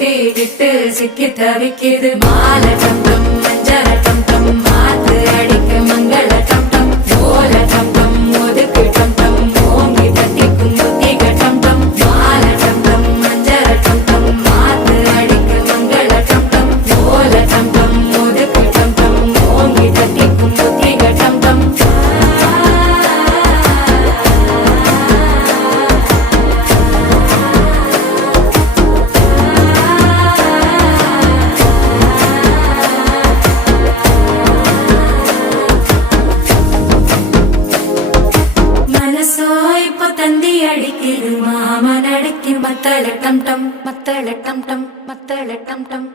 பூட்டி விட்டு சிக்கி தவிக்குது மால டம் டம் மஞ்சள டம் டம் மாத்து அடிக்க மங்கள டம் டம் ஓல டம் டம் ஒதுக்கு டம் டம் ஓங்கி தட்டிக்கும் புத்திக டம் டம் மால டம் டம் மஞ்சள டம் டம் மாத்து அடிக்க மங்கள டம் டம் ஓல டம் டம் ஒதுக்கு டம் டம் ஓங்கி தட்டிக்கும் புத்திக டம் டம் தந்தி அடிக்குது மாமன் அடிக்கு மத்தள டம் டம் மத்தள டம் டம் மத்தள டம் டம்